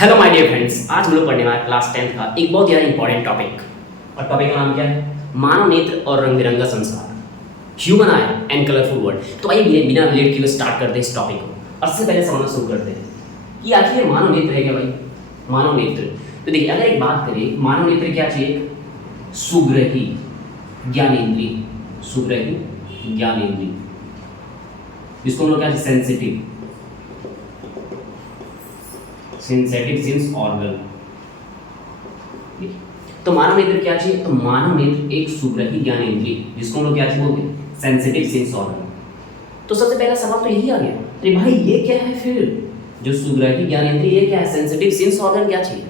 Hello my dear friends, आज हम लोग पढ़ने वाले क्लास 10 का एक बहुत ज़्यादा इंपॉर्टेंट टॉपिक। और टॉपिक का नाम क्या है? मानव नेत्र और रंग बिरंगा संसार, human I and colourful world. तो आइए बिना लेट किए हुए स्टार्ट करते हैं इस टॉपिक को। और सबसे पहले समझना शुरू करते हैं कि आखिर मानव नेत्र है क्या भाई? मानव नेत्र, तो देखिए अगर एक बात करें, मानव नेत्र क्या चाहिए? सुग्राही ज्ञानेंद्रिय, सुग्राही ज्ञानेंद्रिय, जिसको हम लोग क्या, सेंसिटिव सेंसिटिव सेंस ऑर्गन। तो मानव नेत्र क्या चाहिए? तो मानव नेत्र एक सुग्राही ज्ञानेंद्रिय, जिसको हम लोग क्या चाहिए बोलते हैं? Sensitive sense organ. तो सबसे पहला सवाल तो यही आ गया, अरे भाई ये क्या है फिर? जो सुग्राही ज्ञानेंद्रिय ये क्या है? सेंसिटिव सेंस ऑर्गन क्या चाहिए?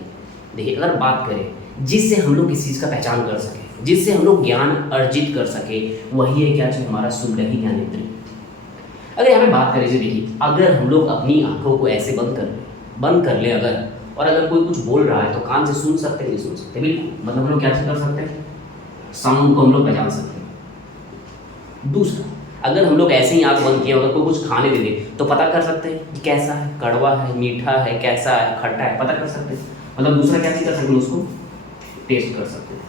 देखिए अगर बात करें जिससे हम लोग किसी चीज़ का पहचान कर सके, जिससे हम लोग ज्ञान अर्जित कर सके, वही है क्या चाहिए? हमारा सुग्राही ज्ञानेंद्रिय। अगर यहाँ पे बात करें, देखिए अगर हम लोग अपनी आंखों को ऐसे बंद कर ले अगर, और अगर कोई कुछ बोल रहा है तो कान से सुन सकते हैं, नहीं सुन सकते? बिल्कुल, मतलब हम लोग क्या कर सकते हैं? साउंड को हम लोग पहचान सकते हैं। दूसरा, अगर हम लोग ऐसे ही आंख बंद किए, अगर कोई कुछ खाने दे दे तो पता कर सकते हैं कि कैसा है, कड़वा है, मीठा है, कैसा है, खट्टा है, पता कर सकते हैं। मतलब दूसरा क्या चीज़ कर सकते हैं? उसको टेस्ट कर सकते हैं।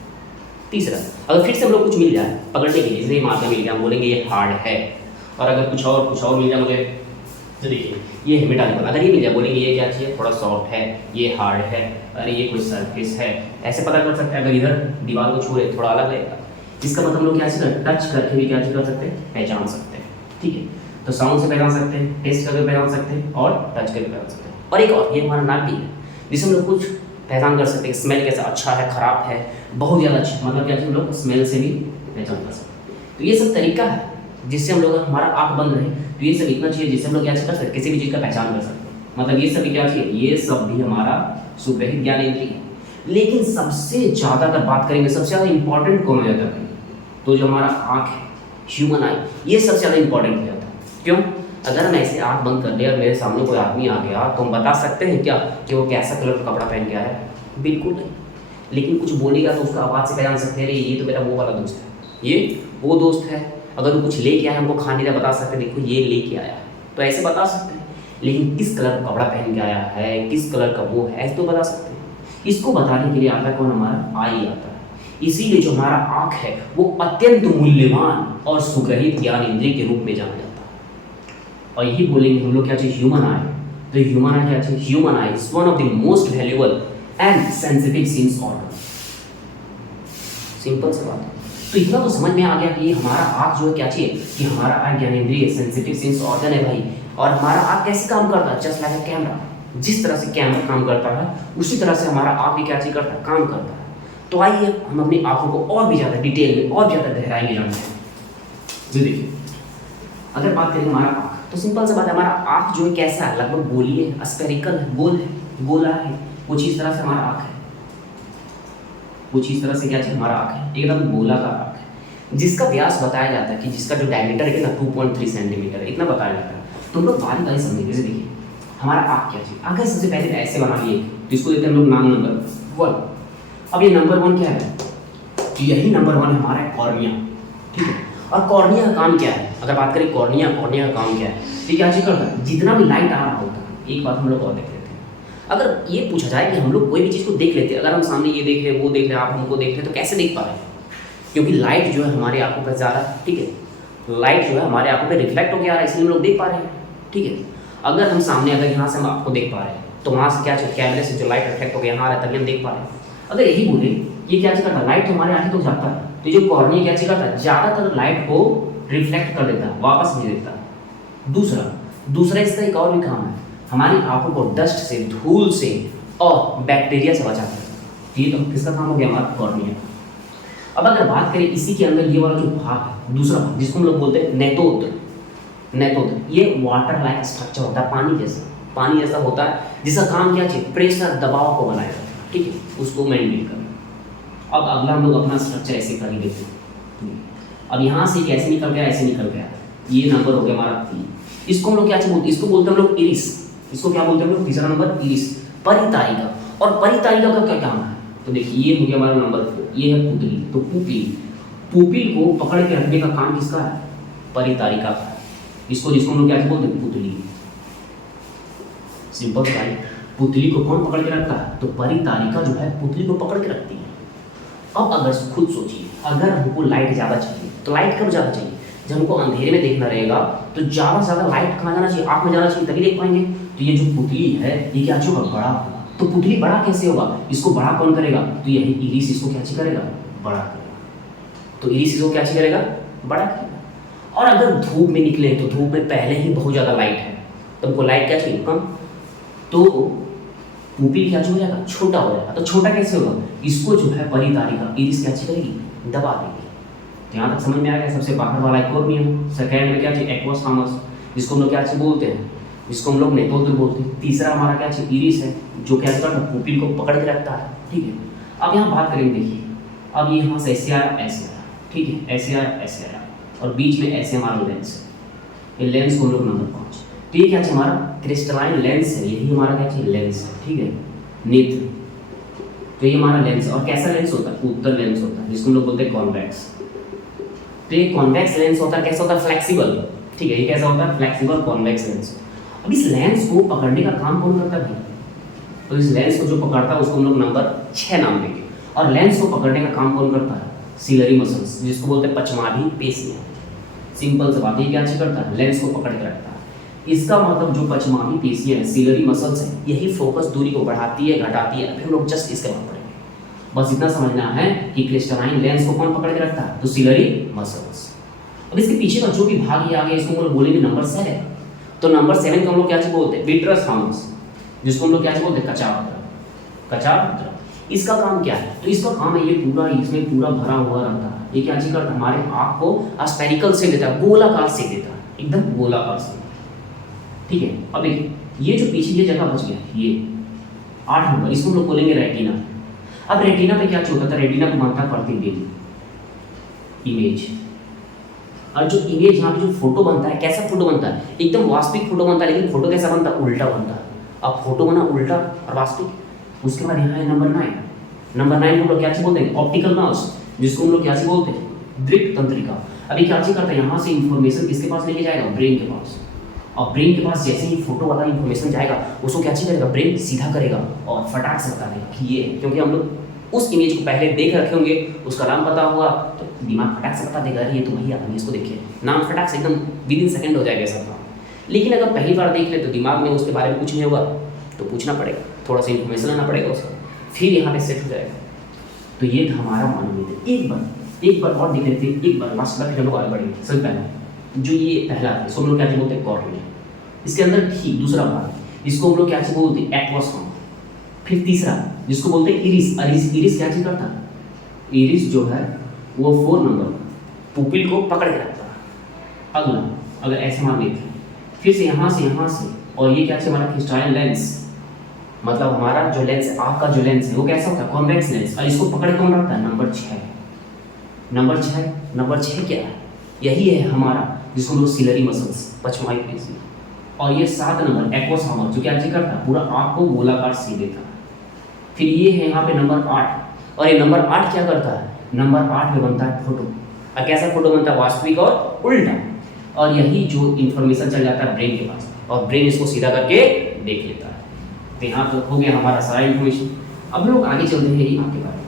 तीसरा, अगर फिर से हम लोग कुछ मिल जाए पकड़ने के लिए, जैसे मार्कर मिल गया, हम बोलेंगे ये हार्ड है। और अगर कुछ और मिल जाए मुझे, तो देखिए ये है मीठा नहीं, अगर ये मिल जाए बोलेंगे ये क्या चाहिए? थोड़ा सॉफ्ट है, ये हार्ड है, अरे ये कोई सरफेस है, ऐसे पता कर सकते हैं। अगर इधर दीवार को छू रहे थोड़ा अलग लगेगा, इसका मतलब हम लोग क्या चीज़ टच करके भी क्या चीज़ कर सकते हैं? पहचान सकते हैं। ठीक है, तो साउंड से पहचान सकते हैं, टेस्ट करके पहचान सकते हैं, और टच करके पहचान सकते हैं। और एक और, ये हमारा नाक भी है, जिससे हम लोग कुछ पहचान कर सकते हैं, स्मेल कैसा, अच्छा है, खराब है, बहुत ज़्यादा अच्छा, मतलब क्या हम लोग स्मेल से भी पहचान कर सकते हैं। तो ये सब तरीका है जिससे हम लोग, हमारा आँख बंद रहे तो ये सब इतना चाहिए जिससे हम लोग क्या कर सकते हैं? किसी भी चीज़ का पहचान कर सकते हैं। मतलब ये सब भी क्या चाहिए? ये सब भी हमारा सुग्राही ज्ञानेंद्रिय है। लेकिन सबसे ज़्यादा अगर बात करेंगे, सबसे ज़्यादा इंपॉर्टेंट कौन हो जाता है? तो जो हमारा आँख है, ह्यूमन आई, ये सबसे ज़्यादा इंपॉर्टेंट हो जाता है। क्यों? अगर हम ऐसे आँख बंद कर ले और मेरे सामने कोई आदमी आ गया तो हम बता सकते हैं क्या कि वो कैसा कलर का कपड़ा पहन के आया है? बिल्कुल नहीं। लेकिन कुछ बोलेगा तो उसका आवाज़ से पहचान सकते हैं, अरे ये तो मेरा वो वाला दोस्त है, ये वो दोस्त है। अगर वो कुछ लेके आया, हमको खाने का बता सकते हैं, देखो ये लेके आया है, तो ऐसे बता सकते हैं। लेकिन किस कलर का कपड़ा पहन के आया है, किस कलर का वो है, ऐसे तो बता सकते हैं। इसको बताने के लिए आता है कौन? हमारा आई आता है। इसीलिए जो हमारा आँख है वो अत्यंत मूल्यवान और सुग्राही ज्ञानेंद्रिय के रूप में जाना जाता है। और यही बोलेंगे हम लोग क्या चाहिए? Human eye. तो ह्यूमन आई क्या चाहिए? Human eye is one of the most valuable and sensitive sense organ. Simple सी बात है। तो इतना तो समझ में आ गया कि हमारा आँख जो है क्या चाहिए? कि हमारा आँख ज्ञानेंद्रिय सेंसिटिव सेंस ऑर्गन है भाई। और हमारा आँख कैसे काम करता है? Just like a camera. जिस तरह से कैमरा काम करता है उसी तरह से हमारा आँख भी क्या चीज़ करता है? काम करता है। तो आइए हम अपनी आँखों को और भी ज़्यादा डिटेल में और ज़्यादा गहराई में जानते हैं। जी देखिए, अगर बात करें हमारा आँख, तो सिंपल सी बात है, हमारा आँख जो है कैसा है? लगभग गोली है, स्फेरिकल है, गोल है, गोला है, कुछ इस तरह से हमारा आँख है। कुछ इस तरह से क्या चाहिए? हमारा आँख है एकदम गोलाकार आँख है, जिसका व्यास बताया जाता है कि जिसका जो डायमीटर है ना 2.3 सेंटीमीटर है, इतना बताया जाता है। तो हम लोग बारी बारी समझेंगे। जैसे देखिए हमारा आँख क्या चाहिए? आँख सबसे पहले ऐसे बना लिए, तो इसको देते हैं हम लोग नाम नंबर 1। अब ये नंबर 1 क्या है? तो यही नंबर 1 हमारा कॉर्निया। ठीक है, और कॉर्निया का काम क्या है? अगर बात करें कॉर्निया का काम क्या है? तो क्या चीज़ करता है? जितना भी लाइट आ रहा होता है, एक बात हम लोग और देख लेते हैं। अगर ये पूछा जाए कि हम लोग कोई भी चीज़ को देख लेते हैं, अगर हम सामने ये देख रहे हैं, वो देख रहे हैं, आप हमको देख रहे हैं, तो कैसे देख पा रहे हैं? क्योंकि लाइट जो है हमारे आंखों पर जा रहा है। ठीक है, लाइट जो है हमारे आंखों पे रिफ्लेक्ट होकर आ रहा है, इसलिए हम लोग देख पा रहे हैं। ठीक है, अगर हम सामने, अगर यहाँ से हम आपको देख पा रहे हैं, तो वहाँ से क्या चाहिए? कैमरे से जो लाइट रिफ्लेक्ट होकर यहाँ आ रहा है, तभी हम देख पा रहे हैं। अगर यही बोले ये क्या चीज़ करता है? लाइट हमारे आँखें तक जाता है, तो जो कॉर्निया क्या चीज़ करता है? ज़्यादातर लाइट को रिफ्लेक्ट कर देता है, वापस नहीं देता। दूसरा इसका एक और भी काम है, हमारी आंखों को डस्ट से, धूल से और बैक्टीरिया से बचाता है। ये तो किसका काम हो गया? हमारा कॉर्निया। अब अगर बात करें इसी के अंदर ये वाला जो भाग है, दूसरा भाग, जिसको हम लोग बोलते हैं नेत्रोद्र। ये वाटर लाइक स्ट्रक्चर होता है, पानी जैसा होता है, जिसका काम क्या चाहिए? प्रेशर, दबाव को बनाया जाता है। ठीक है, उसको मेंटेन करना। अब अगला हम लोग अपना स्ट्रक्चर ऐसे कर ही देते हैं। अब यहाँ से कैसे निकल गया? ऐसे निकल गया, ये नंबर हो गया हमारा 3। इसको हम लोग क्या बोलते हैं? इसको बोलते हैं हम लोग इरिस। इसको क्या बोलते हैं हम लोग? तीसरा नंबर इरिस, परितारिका। और परितारिका का क्या काम है? तो देखिए ये हो गया हमारा नंबर 4, ये है पुतली। तो पुपिल को पकड़ के रखने का काम किसका है? परितारिका का। इसको जिसको हम लोग क्या बोलते हैं? पुतली। सिंपल सा, पुतली को कौन पकड़ के रखता है? तो परितारिका जो है पुतली को पकड़ के रखती है। अब अगर खुद सोचिए, अगर हमको लाइट ज़्यादा चाहिए तो लाइट कब ज़्यादा चाहिए? जब हमको अंधेरे में देखना रहेगा तो ज़्यादा से ज़्यादा लाइट कहाँ जाना चाहिए? आँख में जाना चाहिए, तभी देख पाएंगे। तो ये जो पुतली है ये क्या होगा? बड़ा होगा। तो पुतली बड़ा कैसे होगा? इसको बड़ा कौन करेगा? तो यही इरिस इसको क्या करेगा? बड़ा करेगा। तो इरिस इसको क्या करेगा? बड़ा करेगा। और अगर धूप में निकले तो धूप में पहले ही बहुत ज़्यादा लाइट है, तो हमको लाइट क्या चाहिए? कम। तो पुपिल क्या हो जाएगा? छोटा हो जाएगा। तो छोटा कैसे होगा? इसको जो है परितारिका इरिस क्या करेगी? दबा देगी। तो यहाँ तक समझ में आ गया। सबसे बाहर वाला एक और नियम। सेकेंड में क्या चाहिए? एक्वस थॉमस, जिसको हम लोग क्या बोलते हैं? जिसको हम लोग नेतोद्र बोलते हैं। तीसरा हमारा क्या चाहिए? इरिस है, जो क्या करता है? पुपिल को पकड़ के रखता है। ठीक है, अब यहाँ बात करेंगे। देखिए अब ये यहाँ से ऐसे आया, ऐसे आया, ठीक है, ऐसे आया, ऐसे आया, और बीच में ऐसे हमारा लेंस है। ये लेंस को हम लोग नंबर 5। तो ये क्या चाहिए? हमारा क्रिस्टलाइन लेंस है, यही हमारा क्या चाहिए? लेंस है। ठीक है, नेत्र। तो ये हमारा लेंस, और कैसा लेंस होता है? उत्तल लेंस होता है, जिसको हम लोग बोलते हैं कॉन्वेक्स। तो ये कॉन्वेक्स लेंस होता है, कैसा होता है? फ्लेक्सिबल। ठीक है, ये कैसा होता है? Flexible convex lens. अब इस लेंस को पकड़ने का काम कौन करता है? तो इस लेंस को जो पकड़ता है उसको हम लोग नंबर 6 नाम देंगे। और लेंस को पकड़ने का काम कौन करता है? सिलरी मसल्स, जिसको बोलते हैं पचमाभी पेशियां। सिंपल सी बात है, क्या करता है? लेंस को पकड़ के रखता है। इसका मतलब जो पचमाभी पेशियां हैं, सिलरी मसल्स हैं, यही फोकस दूरी को बढ़ाती है, घटाती है। फिर हम लोग जस्ट इसके बात करेंगे। बस इतना समझना है कि क्रिस्टलाइन लेंस को कौन पकड़ के रखता है? तो सिलरी मसल्स। अब इसके पीछे का जो भी भाग ये आ गया, इसको हम लोग बोलेंगे नंबर 7। तो नंबर 7 को हम लोग क्या बोलते हैं? विट्रस थॉमस, जिसको हम लोग क्या बोलते हैं? कचापत्र। कचापत्र इसका काम क्या है? तो इसका काम है ये पूरा, इसमें पूरा भरा हुआ रहता है। ये क्या करता है? हमारे आँख को स्फेरिकल से देता है, गोलाकार से देता है, एकदम गोलाकार से। ठीक है, अब देखिए ये जो पीछे ये जगह बच गया, ये 8 नंबर, इसको हम लोग बोलेंगे रेटिना। अब रेटिना पे क्या होता था? रेटिना को मानता प्रतिबिंब, इमेज। और जो इमेज यहाँ पे जो फोटो बनता है, कैसा फोटो बनता है? एकदम वास्तविक फोटो बनता है। लेकिन फोटो कैसा बनता है? उल्टा बनता है। अब फोटो बना उल्टा और वास्तविक। उसके बाद यहाँ है नंबर 9। नंबर 9 को हम लोग क्या बोलते हैं? ऑप्टिकल नर्व्स, जिसको हम लोग क्या बोलते हैं? दृक् तंत्रिका। अभी क्या करता है? यहाँ से इंफॉर्मेशन किसके पास लेके जाएगा? ब्रेन के पास। और ब्रेन के पास जैसे ही फोटो वाला इंफॉर्मेशन जाएगा, उसको क्या करेगा? ब्रेन सीधा करेगा और फटाक से बता देगा कि ये है। क्योंकि हम लोग उस इमेज को पहले देख रखे होंगे, उसका नाम पता हुआ, तो दिमाग फटाक से बता देगा ये तो वही आदमी, इसको देखिए। नाम फटाक से एकदम विदिन सेकंड हो जाएगा सब काम। लेकिन अगर पहली बार देख ले तो दिमाग में उसके बारे में कुछ नहीं होगा, तो पूछना पड़ेगा, थोड़ा सा इन्फॉर्मेशन लाना पड़ेगा उसका, फिर यहाँ पे सेट हो जाएगा। तो ये था हमारा मानवीय। एक बार और देख लेते हैं, एक बार लास्ट तक हम लोग आगे बढ़ेंगे। सबसे पहले जो ये पहला है, इसको हम लोग क्या बोलते हैं? कॉर्निया। इसके अंदर ठीक दूसरा भाग, इसको हम लोग क्या बोलते हैं? Aqueous Thomas. फिर तीसरा जिसको बोलते हैं इरिस। इरिस क्या करता है? इरिस जो है वो 4 नंबर पुपिल को पकड़ के रखता है। अगला अगर ऐसे मान लेते हैं, फिर से यहाँ से, और ये क्या हमारा क्रिस्टलाइन लेंस, मतलब हमारा जो लेंस, आँख का जो लेंस है वो कैसा होता है? Convex lens. और इसको पकड़ कौन रखता है? नंबर 6। नंबर 6 क्या है? यही है हमारा, जिसको लोग सिलरी मसल्स, पचमाही पेशी। और ये 7 नंबर एक्वस थॉमस, जो क्या करता है? पूरा आँख को गोलाकार सी देता है। फिर ये है यहाँ पे नंबर 8, और ये नंबर 8 क्या करता है? नंबर 8 में बनता है फोटो। और कैसा फोटो बनता है? वास्तविक और उल्टा। और यही जो इन्फॉर्मेशन चल जाता है ब्रेन के पास, और ब्रेन इसको सीधा करके देख लेता है। तो यहाँ तो हो गया हमारा सारा इन्फॉर्मेशन। अब लोग आगे चलते हैं यही आगे बारे।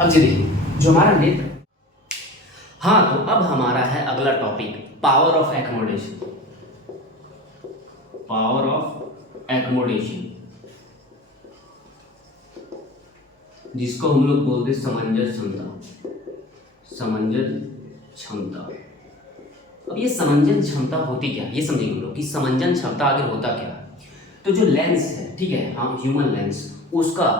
अब देखिए जो हमारा नेत्र, हाँ, तो अब हमारा है अगला topic, power of accommodation. Power of accommodation, जिसको हम लोग बोलते हैं समंजस क्षमता। समंजस क्षमता। अब ये समंजन क्षमता होती क्या, ये समझेंगे हम लोग कि समंजन क्षमता आगे होता क्या। तो जो लेंस है, ठीक है, हाँ, ह्यूमन लेंस, उसका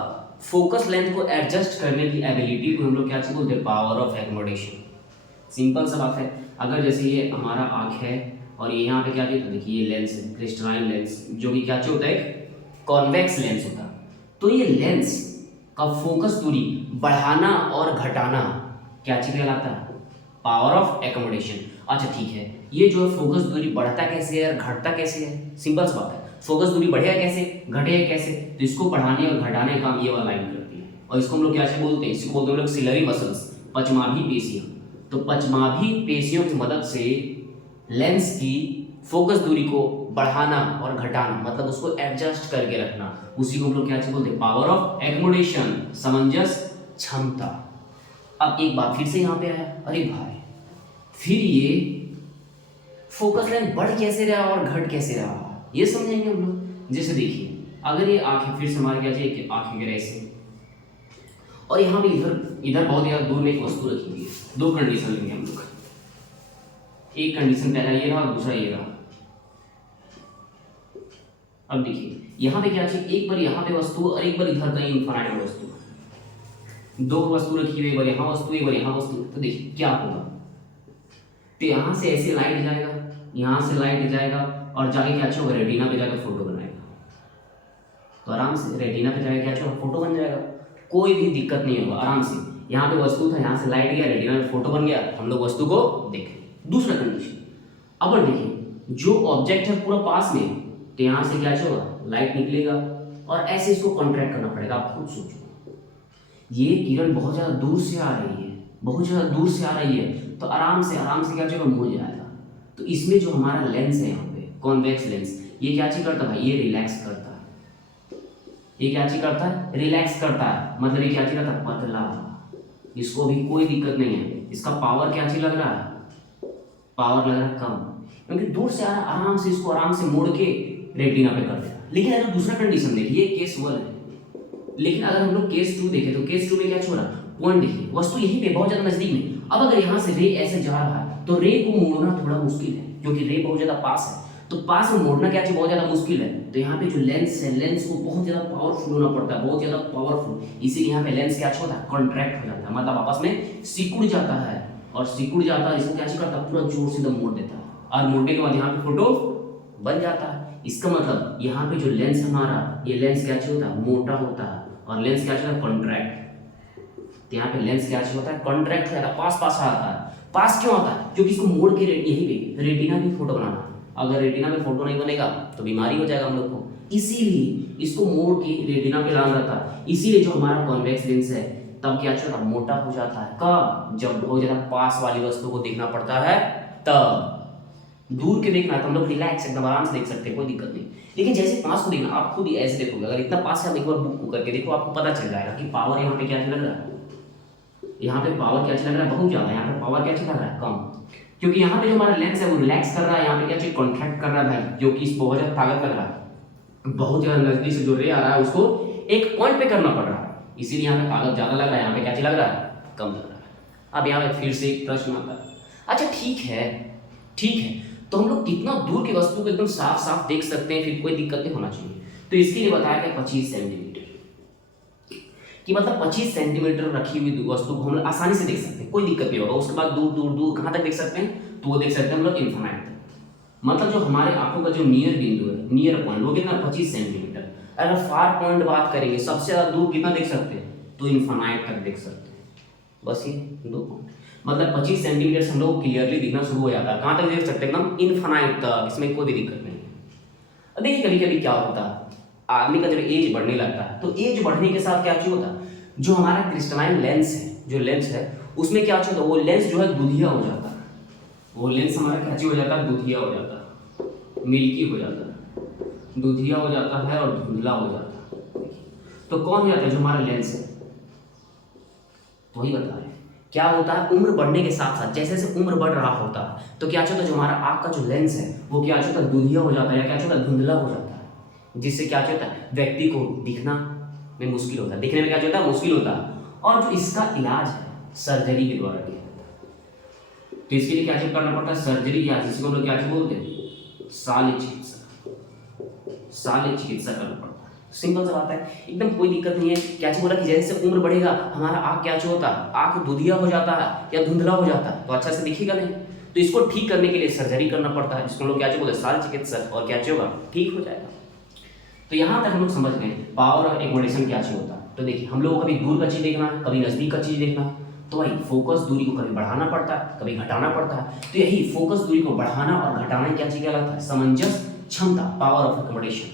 फोकस लेंथ को एडजस्ट करने की एबिलिटी को हम लोग क्या बोलते हैं? Power of accommodation. सिंपल सा बात है, अगर जैसे ये हमारा आँख है और ये यहाँ पे क्या कहते हैं? देखिए ये लेंस है, क्रिस्टलाइन लेंस, जो कि क्या होता है? कॉन्वेक्स लेंस होता है। तो ये लेंस का फोकस दूरी बढ़ाना और घटाना क्या चीज कहलाता है? Power of accommodation. अच्छा ठीक है, ये जो फोकस दूरी बढ़ता कैसे है और घटता कैसे है? सिंपल सी बात है, फोकस दूरी बढ़ेगा कैसे, घटेगा कैसे? तो इसको बढ़ाने और घटाने का काम ये वाला लाइन करती है। और इसको हम लोग क्या बोलते हैं? इसको बोलते हैं लोग सिलरी मसल्स, पचमाभी पेशियां। तो पचमाभी पेशियों की मदद से लेंस की फोकस दूरी को बढ़ाना और घटाना, मतलब उसको एडजस्ट करके रखना, उसी को हम लोग क्या चीज बोलते हैं, पावर ऑफ एकोमोडेशन, समंजस क्षमता। अब एक बात फिर से यहाँ पे आया, अरे भाई फिर ये फोकस लेंथ बढ़ कैसे रहा और घट कैसे रहा, ये समझेंगे हम लोग। जैसे देखिए अगर ये आंखें फिर से हमारे क्या चाहिए कि आंखें गिरे ऐसे, और यहाँ पे इधर इधर बहुत ज़्यादा दूर में एक वस्तु रखी हुई है, दो कंडीशन लेंगे हम लोग। एक कंडीशन पहला ये रहा और दूसरा ये रहा। अब देखिए यहाँ पे क्या चाहिए, एक बार यहाँ पे वस्तु और एक बार इधर कहीं इन्फिनिट वस्तु, दो वस्तु रखी हुई, एक बार यहाँ वस्तु एक बार यहाँ वस्तु। तो देखिए क्या होगा, तो यहाँ से ऐसे लाइट जाएगा, यहाँ से लाइट जाएगा और जाके क्या होगा, रेटिना पे जाकर फोटो बनाएगा। तो आराम से रेटिना पे जाके क्या होगा, फोटो बन जाएगा, कोई भी दिक्कत नहीं होगा, आराम से। यहाँ पे वस्तु था, यहाँ से लाइट गया, रेटिना में फोटो बन गया, हम लोग वस्तु को देखें। दूसरा कंडीशन, अब देखिए जो ऑब्जेक्ट है पूरा पास में, तो यहाँ से क्या होगा, लाइट निकलेगा और ऐसे इसको कॉन्ट्रैक्ट करना पड़ेगा। आप खुद सोचो, ये किरण बहुत ज़्यादा दूर से आ रही है, बहुत ज़्यादा दूर से आ रही है, तो आराम से क्या होगा, मुड़ जाएगा। तो इसमें जो हमारा लेंस है यहाँ पे कॉन्वेक्स लेंस, ये क्या चीज़ करता है, ये रिलैक्स करता है। ये क्या चीज़ करता है, रिलैक्स करता है, मतलब ये क्या चीज़ करता है, पतला, इसको भी कोई दिक्कत नहीं है। इसका पावर क्या चीज़ लग रहा है, पावर लग रहा है कम, क्योंकि दूर से आ रहा है, आराम से इसको आराम से मोड़ के रेटिना पे कर देगा। लेकिन अगर दूसरा कंडीशन देखिए, केस 1 है, लेकिन अगर हम लोग केस 2 देखें तो केस 2 में क्या हो रहा है, पॉइंट देखिए, वस्तु यहीं पे बहुत ज्यादा नजदीक में। अब अगर यहाँ से रे ऐसे जा रहा है तो रे को मोड़ना थोड़ा मुश्किल है, क्योंकि रे बहुत ज्यादा पास है, तो पास में मोड़ना क्या चीज बहुत ज्यादा मुश्किल है। तो यहाँ पे जो लेंस है, लेंस को बहुत ज्यादा पावरफुल होना पड़ता है, बहुत ज्यादा पावरफुल, इसीलिए यहाँ पे लेंस क्या होता है, कॉन्ट्रैक्ट हो जाता है, मतलब आपस में सिकुड़ जाता है, और सिकुड़ जाता है इसको क्या करता है, पूरा जोर से दम मोड़ देता है, और मोड़ने के बाद यहाँ पे फोटो बन जाता है। इसका मतलब यहाँ पे जो लेंस हमारा, ये लेंस क्या होता है, मोटा होता है, और लेंस क्या होता है, कॉन्ट्रैक्ट। तो यहाँ पे लेंस क्या होता है, कॉन्ट्रैक्ट होता है, पास पास आता है। पास क्यों आता है, क्योंकि इसको मोड़ के यहीं पे रेटिना की फोटो बनाना, अगर रेटिना में फोटो नहीं बनेगा तो बीमारी हो जाएगा हम लोग को, इसीलिए इसको मोड़ के रेटिना पे लाना रहता है। इसीलिए जो हमारा कॉन्वेक्स लेंस है तब क्या होता है, मोटा हो जाता है, कब, जब बहुत ज्यादा पास वाली वस्तु को देखना पड़ता है तब। दूर के देखना तो हम लोग रिलैक्स एकदम आराम से देख सकते हैं, कोई दिक्कत नहीं। लेकिन जैसे पास को देखना, आप खुद ही ऐसे देखोगे, अगर इतना पास से आप एक बार बुक करके देखो, आपको पता चल जाएगा कि पावर यहाँ पे क्या लग रहा है, यहाँ पे पावर क्या लग रहा है, बहुत ज्यादा, यहाँ पे पावर क्या लग रहा है, कम, क्योंकि यहाँ पे जो हमारा लेंस है वो रिलैक्स कर रहा है, यहाँ पे क्या चीज कॉन्ट्रैक्ट कर रहा है भाई, जो कि इस बहुत ज्यादा ताकत लग रहा है, बहुत ज्यादा नजदीक से जो रे आ रहा है उसको एक पॉइंट पे करना पड़ रहा है, इसीलिए यहाँ पे ताकत ज्यादा लग रहा है, यहाँ पे क्या चीज लग रहा है, कम लग रहा है। अब यहाँ पे फिर से एक प्रश्न आता है, अच्छा ठीक है, तो हम लोग कितना दूर की वस्तु को एकदम साफ साफ देख सकते हैं, फिर कोई दिक्कत नहीं होना चाहिए। तो इसके लिए बताया गया 25 सेंटीमीटर, कि मतलब 25 सेंटीमीटर रखी हुई वस्तु को हम लोग आसानी से देख सकते हैं, कोई दिक्कत नहीं होगा। उसके बाद दूर दूर दूर कहाँ तक देख सकते हैं, तो वो देख सकते हैं हम लोग इन्फिनिट तक, मतलब जो हमारे आंखों का जो नियर बिंदु है, नियर पॉइंट, वो कितना 25 सेंटीमीटर। अगर फार पॉइंट बात करेंगे, सबसे ज्यादा दूर कितना देख सकते हैं, तो इन्फिनिट तक देख सकते हैं। बस ये 2 पॉइंट, मतलब 25 सेंटीमीटर से हम लोग क्लियरली दिखना शुरू हो जाता है, कहाँ तक देख सकते हैं, एकदम इन्फिनिट तक, इसमें कोई भी दिक्कत नहीं है। अब देखिए कभी कभी क्या होता है, आदमी का जब एज बढ़ने लगता है, तो एज बढ़ने के साथ क्या होता है, जो हमारा क्रिस्टलाइन लेंस है, जो लेंस है उसमें क्या होता है, वो लेंस जो है दुधिया हो जाता है, वो लेंस हमारा क्या हो जाता है, दुधिया हो जाता है, मिल्की हो जाता है, दुधिया हो जाता है और धुंधला हो जाता है। तो कौन हो जाता है, जो हमारा लेंस है, तो वही बता रहे हैं क्या होता है, उम्र बढ़ने के साथ साथ जैसे जैसे उम्र बढ़ रहा होता है, तो क्या होता है, जो हमारा आँख का जो लेंस है वो क्या होता है, दुधिया हो जाता है, या क्या होता है, धुंधला हो जाता है, जिससे क्या होता है, व्यक्ति को दिखना में मुश्किल होता है, दिखने में क्या होता है, मुश्किल होता है। और जो इसका इलाज है सर्जरी के द्वारा किया जाता है, तो इसके लिए क्या चीज करना पड़ता है, सर्जरी, या जिसको हम लोग क्या चीज बोलते हैं, शल्य चिकित्सा करना पड़ता है। सिंपल सा बात है, एकदम कोई दिक्कत नहीं है। क्या चीज बोला कि जैसे उम्र बढ़ेगा हमारा आँख क्या होता है, आँख दुधिया हो जाता है या धुंधला हो जाता है, तो अच्छा से दिखेगा नहीं, तो इसको ठीक करने के लिए सर्जरी करना पड़ता है, जिसको हम लोग क्या बोलते हैं, शल्य चिकित्सक, और क्या होगा, ठीक हो जाएगा। तो यहाँ तक हम लोग समझ गए पावर ऑफ एकोमोडेशन क्या चीज होता है। तो देखिए हम लोग को कभी दूर का चीज देखना है, कभी नजदीक का चीज देखना है, तो भाई फोकस दूरी को कभी बढ़ाना पड़ता है, कभी घटाना पड़ता है। तो यही फोकस दूरी को बढ़ाना और घटाना क्या चीज कहलाता है, समंजस क्षमता, पावर ऑफ एकोमोडेशन।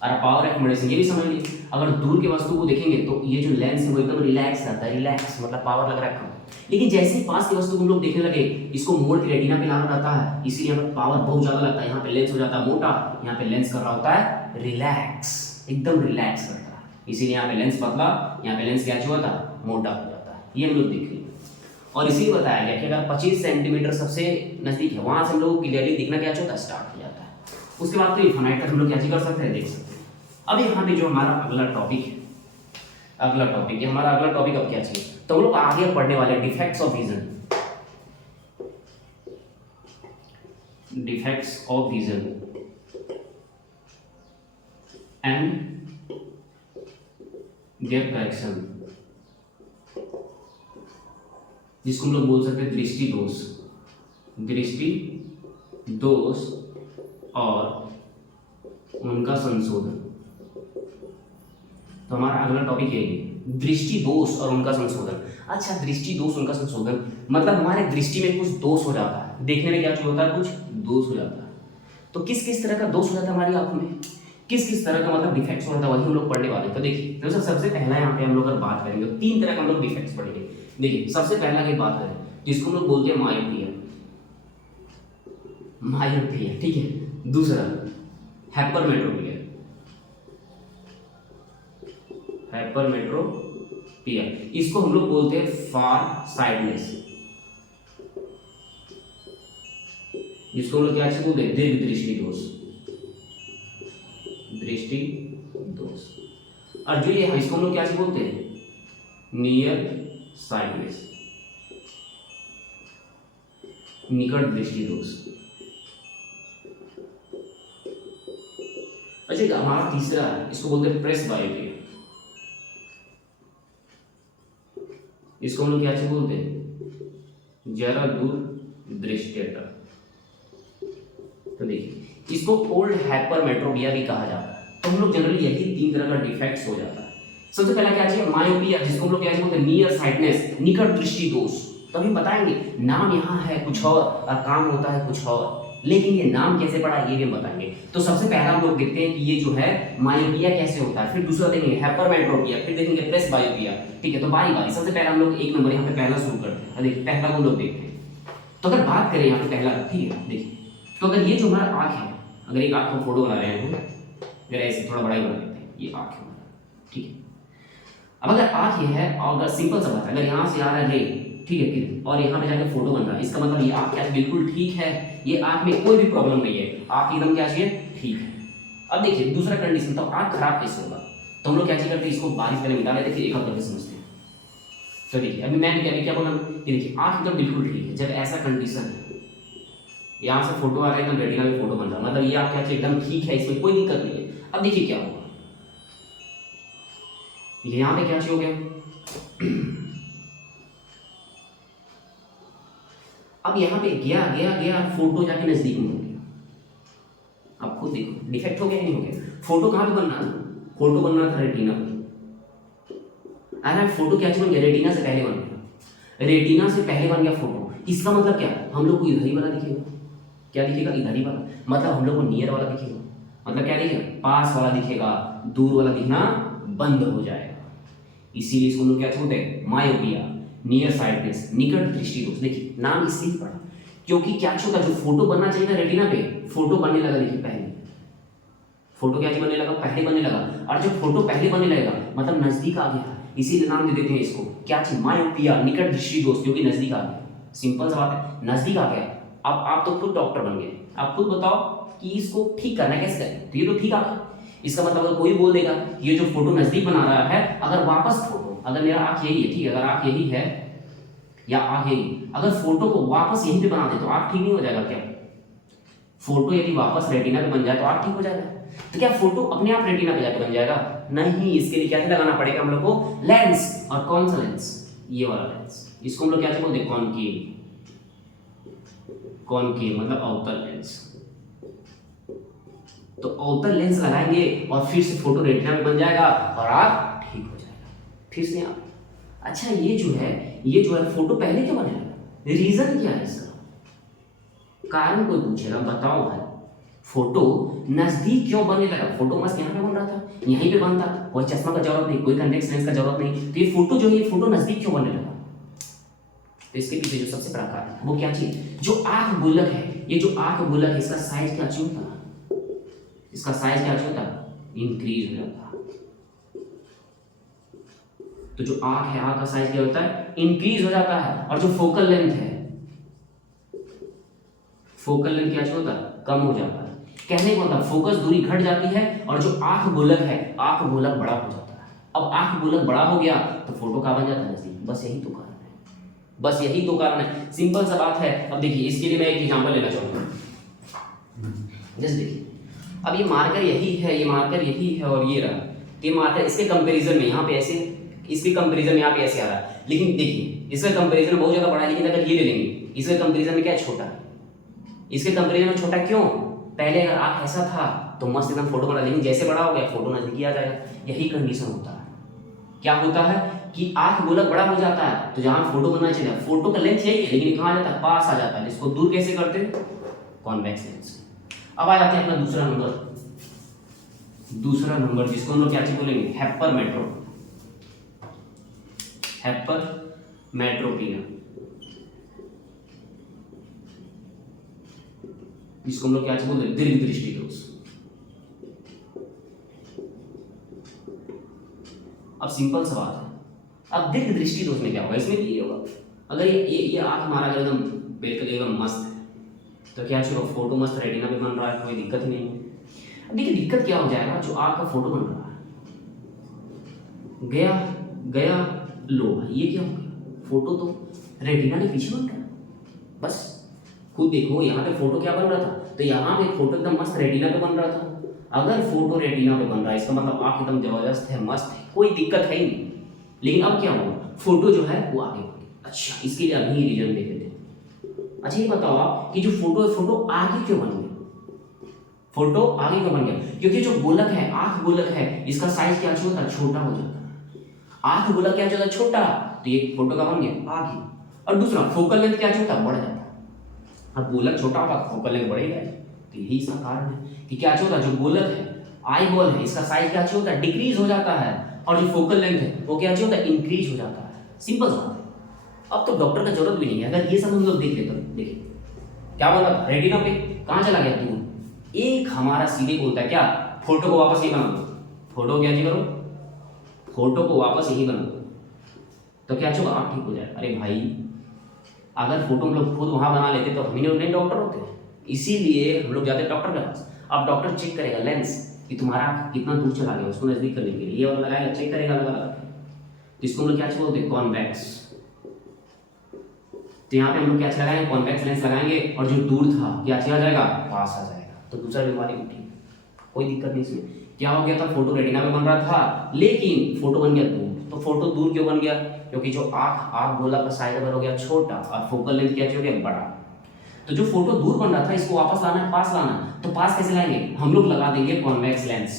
और पावर ऑफ एकोमोडेशन ये भी समझ लीजिए, अगर दूर के वस्तु को देखेंगे तो ये जो लेंस है वो एकदम रिलैक्स रहता है, रिलैक्स मतलब पावर लग रहा है कम, लेकिन जैसे ही पास की वस्तु को हम लोग देखने लगे, इसको मोड़ के रेटिना पे लाना रहता है, इसीलिए यहाँ पर पावर बहुत ज्यादा लगता है। यहाँ पे लेंस हो जाता है मोटा, यहाँ पे लेंस कर रहा होता है रिलैक्स, एकदम रिलैक्स करता है, इसीलिए यहाँ पे लेंस पतला, यहाँ पे लेंस क्या होता है, मोटा हो जाता है। ये हम लोग देख लिए। और इसीलिए बताया गया कि अगर 25 सेंटीमीटर सबसे नजदीक है, वहां से हम लोग को क्लियरली दिखना क्या होता है, स्टार्ट हो जाता है। उसके बाद तो इन्फिनाइट तक हम लोग क्या कर सकते हैं, देख सकते हैं। अब यहाँ पे जो हमारा अगला टॉपिक है, हमारा अगला टॉपिक अब क्या चाहिए, तो हम लोग आगे पढ़ने वाले defects of vision, defects of vision and their correction, जिसको हम लोग बोल सकते हैं दृष्टि दोष और उनका संशोधन। तो हमारा अगला टॉपिक यही है, दृष्टि दोष और उनका संशोधन। अच्छा, दृष्टि दोष उनका संशोधन मतलब हमारे दृष्टि में कुछ दोष हो जाता है, देखने में क्या होता है, कुछ दोष हो जाता है। तो किस किस तरह का दोष हो जाता है हमारी आंखों में, किस किस तरह का मतलब डिफेक्ट्स हो जाता है, वही हम लोग पढ़ने वाले हैं। तो देखिए, तो सबसे पहला यहाँ पे हम लोग अगर बात करेंगे तो 3 तरह का हम लोग डिफेक्ट्स पढ़ेंगे। देखिए, सबसे पहला की बात करें जिसको हम लोग बोलते हैं मायोपिया, ठीक है। दूसरा हाइपरमेट्रोपिया, इसको हम लोग बोलते हैं फार साइडनेस, जिसको हम लोग क्या बोलते हैं, दीर्घ दृष्टि दोष। और जो ये इसको हम लोग क्या बोलते हैं, नियर साइडनेस, निकट दृष्टि दोष। अच्छा, हमारा तीसरा इसको बोलते हैं प्रेस बायोपिया, इसको हम लोग क्या बोलते हैं, जरा दूर दृष्टिता। तो देखिए, इसको ओल्ड हाइपरमेट्रोपिया भी कहा जाता है। तो हम लोग जनरली यही 3 तरह का डिफेक्ट्स हो जाता है। सबसे पहला क्या चाहिए, मायोपिया, जिसको हम लोग क्या बोलते हैं, नियर साइडनेस, निकट दृष्टि दोष। तो अभी बताएंगे, नाम यहाँ है कुछ और काम होता है कुछ और, लेकिन ये नाम कैसे पड़ा ये भी हम बताएंगे। तो सबसे पहला हम लोग देखते हैं कि ये जो है मायोपिया कैसे होता है, फिर दूसरा देखेंगे हाइपरमेट्रोपिया, फिर देखेंगे प्रेस बायोपिया, ठीक है। तो बारी बारी सबसे पहला हम लोग 1 नंबर यहाँ पे पहला शुरू करते हैं। देखिए, पहला हम लोग देखते हैं। तो अगर बात करें यहाँ पे पहला, ठीक है, देखिए, तो अगर ये जो हमारा आँख है, अगर एक आँख को फोटो बना रहे हैं, अगर ऐसे थोड़ा बड़ा ही बना लेते हैं, ये आँख है, ठीक है। अब अगर आँख ये है और अगर सिंपल सा बात है, अगर यहाँ से आ रहा है रे, ठीक है, फिर और यहाँ पे जाके फोटो बन रहा है, इसका मतलब ये आँख क्या बिल्कुल ठीक है, ये आँख में कोई भी प्रॉब्लम नहीं है, आँख एकदम क्या चाहिए, ठीक है। अब देखिए दूसरा कंडीशन, तो आँख खराब कैसे होगा, तो हम लोग क्या करते हैं, इसको बारिश पहले मिटा लेते हैं, एक हफ्ते में समझते हैं। तो देखिए, अभी मैंने क्या बोला, देखिए आँख एकदम बिल्कुल ठीक है, जब ऐसा कंडीशन है, यहाँ से फोटो आ रहा है, एकदम रेटिना में फोटो बन रहा है, मतलब ये आप क्या चाहिए, एकदम ठीक है, इसमें कोई दिक्कत नहीं है। अब देखिए क्या होगा, यहाँ पे क्या हो गया, अब यहाँ पे गया गया गया फोटो जाके नजदीक में हो गया। अब खुद देखो डिफेक्ट हो गया नहीं हो गया, फोटो कहाँ पे बन रहा था, फोटो बन रहा था रेटिना पे। अरे फोटो क्या बन गया, रेटिना से पहले बन गया, रेटिना से पहले बन गया फोटो। इसका मतलब क्या, हम लोग को इधर ही वाला दिखेगा, क्या दिखेगा, इधर ही वाला, मतलब हम लोग को नियर वाला दिखेगा, मतलब क्या दिखेगा, पास वाला दिखेगा, दूर वाला दिखना बंद हो जाएगा। इसीलिए इसको लोग क्या बोलते हैं, मायोपिया, नियर साइडनेस, निकट दृष्टि दोष। देखिए नाम इसलिए पड़ा क्योंकि क्या होता है, जो फोटो बनना चाहिए ना रेटिना पे, फोटो बनने लगा, देखिए पहले फोटो क्या बनने लगा, पहले बनने लगा। और जब फोटो पहले बनने लगेगा मतलब नजदीक आ गया, इसीलिए नाम दे देते हैं इसको क्या चीज, मायोपिया, निकट दृष्टि दोष, क्योंकि नजदीक आ गया। सिंपल सा बात है, नजदीक आ गया। अब आप तो खुद डॉक्टर बन गए, आप खुद बताओ कि इसको ठीक करना कैसे करें, तो ये तो ठीक आ गया। इसका मतलब अगर कोई बोल देगा ये जो फोटो नजदीक बना रहा है, अगर वापस फोटो, अगर मेरा आँख यही है, ठीक है, अगर आँख यही है या आँख यही, अगर फोटो को वापस यहीं पे बना दे तो आँख ठीक नहीं हो जाएगा क्या, फोटो यदि वापस रेटिना पे बन जाए तो आँख ठीक हो जाएगा। तो क्या फोटो अपने आप रेटिना पे जाके बन जाएगा, नहीं, इसके लिए क्या लगाना पड़ेगा हम लोग को, लेंस। और कौन सा लेंस, ये वाला लेंस, इसको हम लोग क्या बोलते हैं, कॉनकेव, कॉनकेव मतलब अवतल लेंस। तो अवतल लेंस लगाएंगे और फिर से फोटो रेटिना में बन जाएगा और आप ठीक हो जाएगा, फिर से आप। अच्छा ये जो है फोटो पहले क्यों बनेगा, रीजन क्या है इसका, कारण कोई पूछेगा बताओ भाई, फोटो नजदीक क्यों बनने लगा, फोटो मस्त यहाँ पे बन रहा था, यहीं पे बनता, कोई चश्मा का जरूरत नहीं, कोई कॉन्टेक्ट लेंस का जरूरत नहीं, तो ये फोटो जो है, ये फोटो नजदीक क्यों बनने लगा, तो इसके पीछे जो सबसे बड़ा कारण है वो क्या चीज, जो आंख गोलक है, ये जो आंख गोलक है इसका साइज क्या चाहिए होता, इसका साइज क्या चाहिए होता, इंक्रीज हो जाता है। तो जो आंख है, आंख का साइज क्या होता है, इंक्रीज हो जाता है। और जो फोकल लेंथ है, फोकल लेंथ क्या होता है, कम हो जाता है। कहने का मतलब फोकस दूरी घट जाती है और जो आंख गोलक है, आंख गोलक बड़ा हो जाता है। अब आंख गोलक बड़ा हो गया तो फोटो का बन जाता है नजदीक। बस यही तो कारण है, बस यही तो कारण है, सिंपल सा बात है। अब देखिए इसके लिए मैं एक एग्जांपल लेना चाहूंगा। जैसे देखिए अब ये मार्कर यही है, ये मार्कर यही है और ये रहा, ये मार्कर इसके कंपैरिजन में यहाँ पे ऐसे, इसके कंपैरिजन में यहाँ पे ऐसे आ रहा है। लेकिन देखिए इसका कंपैरिजन बहुत ज्यादा बड़ा है, लेकिन अगर ये ले लेंगे इसके कंपैरिजन में क्या है, छोटा है। इसके कंपैरिजन में छोटा क्यों, पहले अगर आंख ऐसा था तो मस्त एकदम फोटो बना, लेकिन जैसे बड़ा हो गया फोटो नजदीक आ जाएगा। यही कंडीशन होता है। क्या होता है कि आंख गोलक बड़ा हो जाता है तो जहां फोटो बनना चाहिए, फोटो का लेंथ यही है लेकिन कहां जाता है, पास आ जाता है। इसको दूर कैसे करते हैं, कॉन्वेक्स लेंस। अब आ जाते हैं अपना दूसरा नंबर, दूसरा नंबर जिसको हम लोग क्या चीज बोलेंगे, हैप्परमेट्रो, हैप्परमेट्रोपिया, जिसको हम लोग क्या चीज बोलते हैं, दीर्घ दृष्टि दोष। अब सिंपल सा बात है, अब दीर्घ दृष्टि दोष में क्या होगा, इसमें भी ये होगा। अगर ये आंख हमारा अगर एकदम बिल्कुल एकदम मस्त है तो क्या चाहिए, फोटो मस्त रेटिना पे बन रहा है, कोई दिक्कत नहीं है। अब देखिए दिक्कत क्या हो जाएगा, जो आंख का फोटो बन रहा है, गया गया लो, ये क्या हो गया, फोटो तो रेटिना के पीछे बन रहा है। बस खुद देखो यहाँ पे फोटो क्या बन रहा था, तो यहाँ पे फोटो एकदम मस्त रेटिना पे बन रहा था। अगर फोटो रेटिना पे बन रहा है इसका मतलब आंख एकदम जबरदस्त है, मस्त है, कोई दिक्कत है ही नहीं। लेकिन अब क्या होगा, फोटो जो है वो आगे बढ़ गई। अच्छा इसके लिए अभी रीजन देख लेते हैं। अच्छा ये बताओ आप कि जो फोटो है, फोटो आगे क्यों बन गया, फोटो आगे क्यों बन गया, क्योंकि जो गोलक है, आंख गोलक है, इसका साइज क्या होता है, छोटा हो जाता है। आंख गोलक क्या होता है, छोटा, तो ये फोटो का बन गया आगे। और दूसरा फोकल लेंथ क्या होता है, बढ़ जाता है। अब गोलक छोटा होगा फोकल लेंथ बढ़ेगा, तो यही इसका कारण है कि क्या होता है, जो गोलक है, आई बॉल है, इसका साइज क्या होता है, डिक्रीज हो जाता है। और जो फोकल लेंथ है वो क्या होता है, इंक्रीज हो जाता है। सिंपल सा बात है। अब तो डॉक्टर का जरूरत भी नहीं है, अगर ये सब हम लोग देख लेते हैं। देखिए क्या बोला था, रेटिना पे कहाँ चला गया दूर, एक हमारा सीधे बोलता है क्या, फोटो को वापस यही बना दो, फोटो क्या जी करो, फोटो को वापस यही बना दो, तो क्या होगा, आप ठीक हो जाए। अरे भाई अगर फोटो हम लोग खुद वहां बना लेते तो हम ही नहीं डॉक्टर होते, इसीलिए हम लोग जाते डॉक्टर के पास। अब डॉक्टर चेक करेगा लेंस कि तुम्हारा कितना दूर चला गया, उसको नजदीक करने के लिए ये वाला लगाएगा, चेक करेगा लगा लगा। तो इसको हम लोग क्या बोलते हैं, कॉन्वेक्स। तो यहाँ पे हम लोग क्या लगाएंगे, कॉन्वेक्स लेंस लगाएंगे और जो दूर था क्या आ जाएगा, पास आ जाएगा। तो दूसरा बीमारी उठी, कोई दिक्कत नहीं इसमें। क्या हो गया था, फोटो रेटिना में बन रहा था लेकिन फोटो बन गया दूर। तो फोटो दूर क्यों बन गया, क्योंकि जो आंख गोला का साइज हो गया छोटा और फोकल लेंथ क्या हो गया, बड़ा। तो जो फोटो दूर बन रहा था इसको वापस लाना है, पास लाना है। तो पास कैसे लाएंगे, हम लोग लगा देंगे कॉन्वेक्स लेंस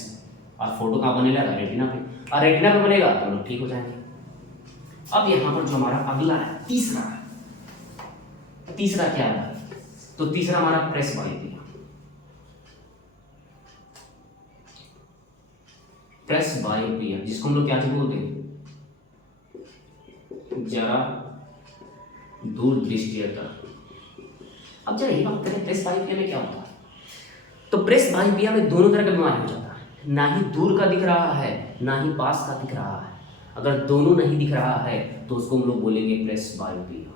और फोटो कहाँ बनेगा, रेटिना पे। और रेटिना पे बनेगा तो हम लोग ठीक हो जाएंगे। अब यहाँ पर जो हमारा अगला है, तीसरा क्या है, तो तीसरा हमारा प्रेस बायोपिया। प्रेस बायोपिया जिसको हम लोग क्या बोलते हैं, जरा दूर दृष्टियता। अब जरा ये बात करें प्रेस बायोपिया में क्या होता है, तो प्रेस बायोपिया में दोनों तरह का बीमारी हो जाता है, ना ही दूर का दिख रहा है ना ही पास का दिख रहा है। अगर दोनों नहीं दिख रहा है तो उसको हम लोग बोलेंगे प्रेस बायोपिया।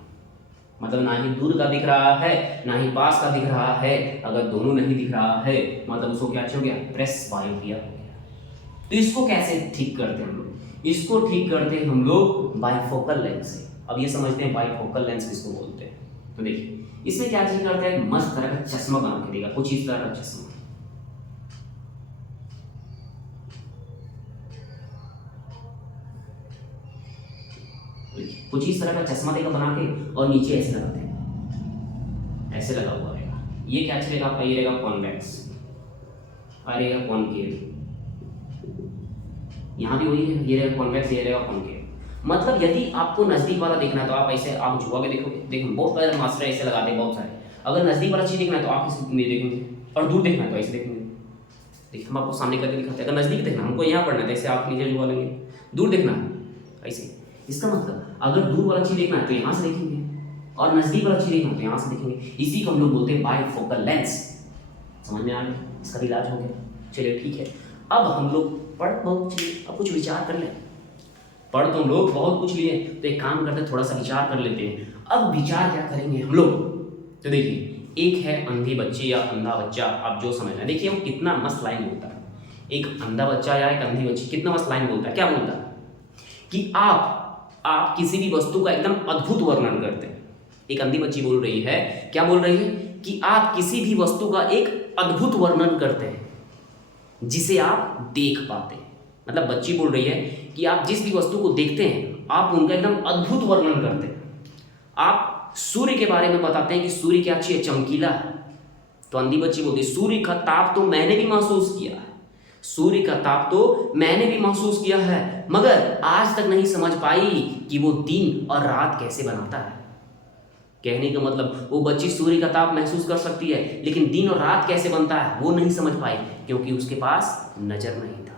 मतलब ना ही दूर का दिख रहा है ना ही पास का दिख रहा है, अगर दोनों नहीं दिख रहा है मतलब उसको क्या हो गया, प्रेस बायोपिया हो गया। तो इसको कैसे ठीक करते हैं हम लोग, इसको ठीक करते हैं हम लोग बाइफोकल लेंस से। अब ये समझते हैं बाइफोकल लेंस किसको बोलते हैं। तो देखिए इसमें क्या चीज करता है, मस्त तरह का चश्मा बना के देगा, कुछ इस तरह का चश्मा। कुछ इस तरह का चश्मा देगा बना के और नीचे ऐसे लगा देगा, ऐसे लगा हुआ रहेगा। ये क्या चलेगा आपका, ये रहेगा कॉन्वेक्स और रहेगा कॉनकेव। यहाँ भी वही है, ये रहेगा कॉन्वेक्स, ये रहेगा कॉनकेव। मतलब यदि आपको नजदीक वाला देखना है तो आप ऐसे आप झुका के देखोगे, देखो बहुत सारे मास्टर ऐसे लगाते हैं बहुत सारे। अगर नजदीक वाला चीज देखना है तो आप इसे में देखेंगे और दूर देखना है तो ऐसे देखेंगे। देखिए हम आपको सामने करके दिखाते हैं। अगर नजदीक देखना हमको यहाँ पढ़ना है ऐसे आप नीचे झुका लेंगे, दूर देखना है ऐसे। इसका मतलब अगर दूर वाला चीज देखना है तो यहाँ से देखेंगे और नजदीक वाला चीज देखना तो यहाँ से देखेंगे। इसी को हम लोग बोलते हैं बाइफोकल लेंस। समझ में आ गया, इसका भी इलाज हो गया। चलिए ठीक है, अब हम लोग पढ़ बहुत लिए, अब कुछ विचार कर लें। पढ़ तो हम लोग बहुत कुछ लिए, तो एक काम करते थोड़ा सा विचार कर लेते हैं। अब विचार क्या करेंगे हम लोग, तो देखिए एक है अंधी बच्ची या अंधा बच्चा, आप जो समझना। देखिए वो कितना मस्त लाइन बोलता है, एक अंधा बच्चा या एक अंधी बच्ची कितना मस्त लाइन बोलता है। क्या बोलता है कि आप किसी भी वस्तु का एकदम अद्भुत वर्णन करते हैं। एक अंधी बच्ची बोल रही है, क्या बोल रही है कि आप किसी भी वस्तु का एक अद्भुत वर्णन करते हैं जिसे आप देख पाते हैं। मतलब बच्ची बोल रही है कि आप जिस भी वस्तु को देखते हैं आप उनका एकदम अद्भुत वर्णन करते हैं। आप सूर्य के बारे में बताते हैं कि सूर्य क्या अच्छी है, चमकीला है। तो अंधी बच्ची बोलती है सूर्य का ताप तो मैंने भी महसूस किया है, सूर्य का ताप तो मैंने भी महसूस किया है, मगर आज तक नहीं समझ पाई कि वो दिन और रात कैसे बनाता है। कहने का मतलब वो बच्ची सूर्य का ताप महसूस कर सकती है, लेकिन दिन और रात कैसे बनता है वो नहीं समझ पाई, क्योंकि उसके पास नजर नहीं था,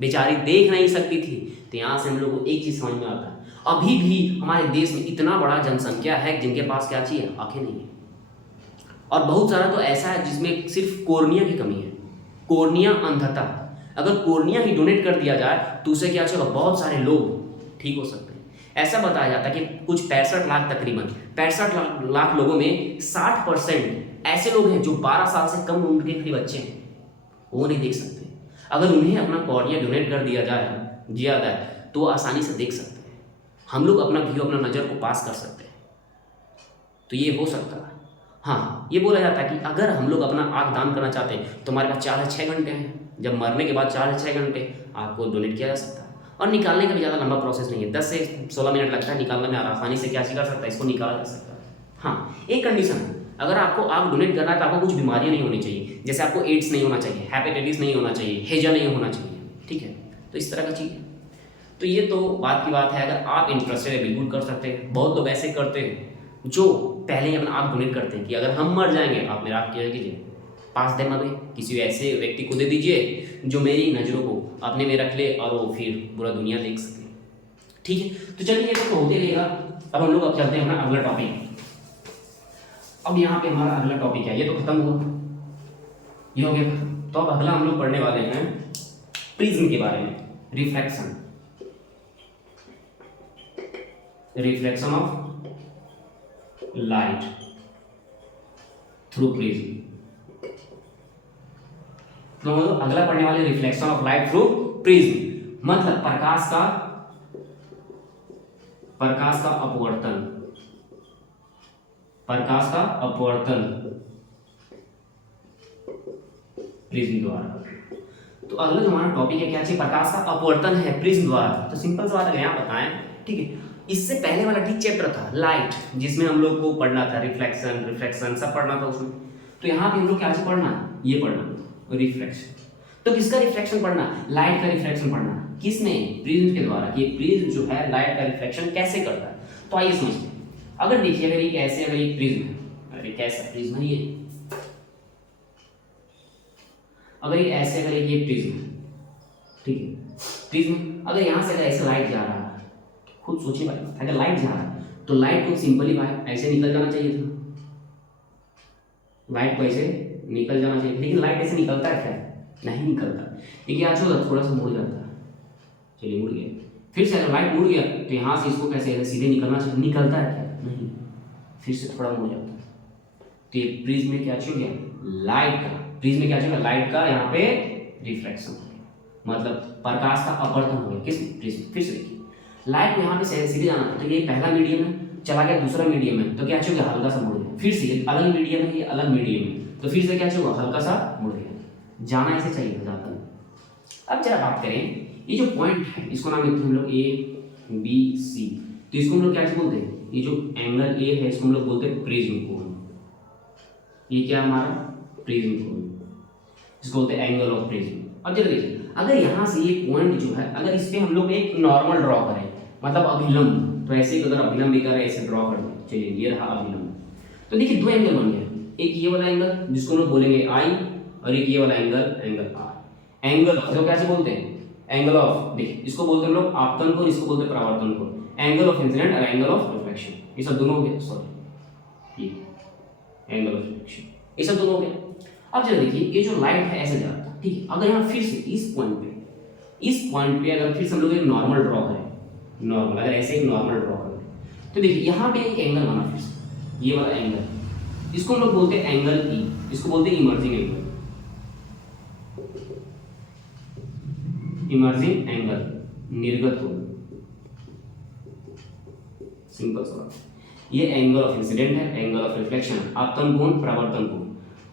बेचारी देख नहीं सकती थी। तो यहाँ से हम लोग को एक चीज समझ में आता है, अभी भी हमारे देश में इतना बड़ा जनसंख्या है जिनके पास क्या चाहिए, आंखें नहीं है। और बहुत सारा तो ऐसा है जिसमें सिर्फ कोर्निया की कमी है, कोर्निया अंधता। अगर कोर्निया ही डोनेट कर दिया जाए तो उसे क्या चाहिए, बहुत सारे लोग ठीक हो सकते हैं। ऐसा बताया जाता है कि कुछ 65 लाख, तकरीबन 65 लाख लोगों में 60% ऐसे लोग हैं जो 12 साल से कम उम्र के बच्चे हैं, वो नहीं देख सकते। अगर उन्हें अपना कॉर्निया डोनेट कर दिया जाए तो वो आसानी से देख सकते हैं। हम लोग अपना व्यू, अपना नज़र को पास कर सकते हैं, तो ये हो सकता है। हाँ, ये बोला जाता है कि अगर हम लोग अपना आँख दान करना चाहते हैं तो हमारे पास 4 से 6 घंटे हैं। जब मरने के बाद 4 से 6 घंटे आँख को डोनेट किया जा सकता है। और निकालने का भी ज़्यादा लंबा प्रोसेस नहीं है, 10 से 16 मिनट लगता है निकालने में। आसानी से क्या कर सकता है, इसको निकाला जा सकता है। हाँ, एक कंडीशन है, अगर आपको आँख डोनेट करना है तो आपको कुछ बीमारियाँ नहीं होनी चाहिए। जैसे आपको एड्स नहीं होना चाहिए, हेपेटाइटिस नहीं होना चाहिए, हेजा नहीं होना चाहिए, ठीक है। तो इस तरह का चीज़ है। तो ये तो बात की बात है, अगर आप इंटरेस्टेड है बिल्कुल कर सकते हैं। बहुत लोग ऐसे करते हैं जो पहले ही अपना आँख डोनेट करते हैं कि अगर हम मर जाएंगे आप मेरा आँख क्या कीजिए, पास दे मगे, किसी ऐसे व्यक्ति को दे दीजिए जो मेरी नज़रों को अपने में रख ले और वो फिर पूरा दुनिया देख सके, ठीक है। तो चलिए ये तो होते रहेगा। अब हम लोग अब चलते हैं अपना अगला टॉपिक। अब यहाँ पे हमारा अगला टॉपिक है, ये तो खत्म हुआ, ये हो गया। तो अब अगला हम लोग पढ़ने वाले हैं प्रिज्म के बारे में, refraction, reflection of light through prism. तो हम लोग अगला पढ़ने वाले reflection of light through prism, मतलब प्रकाश का अपवर्तन, प्रकाश का अपवर्तन प्रिज्म द्वारा। तो अगला जो हमारा टॉपिक है क्या चाहिए, प्रकाश का अपवर्तन है प्रिज्म द्वारा। तो सिंपल सा बात है, यहाँ बताएं, ठीक है। इससे पहले वाला ठीक चैप्टर था लाइट, जिसमें हम लोग को पढ़ना था रिफ्लेक्शन सब पढ़ना था उसमें। तो यहाँ पे हम लोग क्या पढ़ना, ये पढ़ना रिफ्लेक्शन। तो किसका रिफ्लेक्शन पढ़ना, लाइट का रिफ्लेक्शन पढ़ना। किसमें, प्रिज्म के द्वारा, कि प्रिज्म जो है लाइट का रिफ्लेक्शन कैसे करता है। तो आइए समझते हैं। अगर देखिए, अगर ये ऐसे, अगर ये प्रिज्म है, अगर कैसा प्रिज्म है ये, अगर ये ऐसे, अगर ये प्रिज्म है, ठीक है, प्रिज्म अगर यहाँ से अगर ऐसे लाइट जा रहा है, खुद सोचिए भाई, अगर लाइट जा रहा है तो लाइट को सिंपली भाई ऐसे निकल जाना चाहिए था, लाइट को ऐसे निकल जाना चाहिए, लेकिन लाइट ऐसे निकलता है क्या, नहीं निकलता। देखिए आज थोड़ा सा मुड़ जाता है, चलिए मुड़ गया, फिर से अगर लाइट मुड़ गया तो यहाँ से इसको कैसे सीधे निकलना चाहिए, निकलता है क्या, नहीं, फिर से थोड़ा मुड़ जाता है। तो ये प्रिज्म में क्या चाहिए, लाइट का, प्रिज्म में क्या चाहिए, लाइट का यहाँ पे रिफ्लेक्शन, मतलब प्रकाश का अपवर्तन हो गया किस प्रिज्म। फिर से देखिए, लाइट को यहाँ पे सीधे जाना था, तो ये पहला मीडियम है, चला गया दूसरा मीडियम है, तो क्या चाहिए, हल्का सा मुड़ गया। फिर से ये अलग मीडियम है, ये अलग मीडियम है, तो फिर से क्या चाहिए, हल्का सा मुड़ गया। जाना ऐसे चाहिए, जाता नहीं। अब जरा बात करें, ये जो पॉइंट है इसको नाम देते हैं हम लोग A B C। तो इसको हम लोग क्या बोलते हैं, ये जो एंगल A है इसको हम लोग बोलते हैं प्रिज्म कोण। ये क्या हमारा प्रिज्म कोण, इसको बोलते हैं एंगल ऑफ प्रिज्म। अब जरा देखिए, अगर यहाँ से ये पॉइंट जो है, अगर इस पे हम लोग एक नॉर्मल ड्रॉ करें, मतलब अभिलंब, तो ऐसे अगर अभिलंब भी करें, ऐसे ड्रॉ कर दें, चलिए ये रहा अभिलंब। तो देखिए दो एंगल बन गए, एक ये वाला एंगल जिसको हम लोग बोलेंगे I, और एक ये वाला एंगल R। एंगल जो कैसे बोलते हैं, एंगल ऑफ, देखिए इसको बोलते हैं लोग आपतन कोण, इसको बोलते हैं परावर्तन कोण। एंगल ऑफ इंसिडेंट और एंगल ऑफ रिफ्लेक्शन, ये सब दोनों हो गए, सॉरी ये एंगल ऑफ रिफ्लेक्शन, ये सब दोनों हो गया। अब जरा देखिए ये जो लाइट है ऐसे जा रहा था, ठीक है। अगर यहाँ फिर से इस पॉइंट पे अगर फिर से हम लोग एक नॉर्मल ड्रॉ करें, नॉर्मल अगर ऐसे एक नॉर्मल ड्रॉ करें तो देखिए यहाँ पे एक एंगल बना फिर से, ये वाला एंगल, इसको हम लोग बोलते हैं एंगल ई, इसको बोलते हैं इमर्जिंग एंगल, इमर्जिंग एंगल, निर्गत कोण, सिंपल सा बात। ये एंगल ऑफ इंसिडेंट है, एंगल ऑफ रिफ्लेक्शन, आपतन कोण, प्रवर्तन कोण।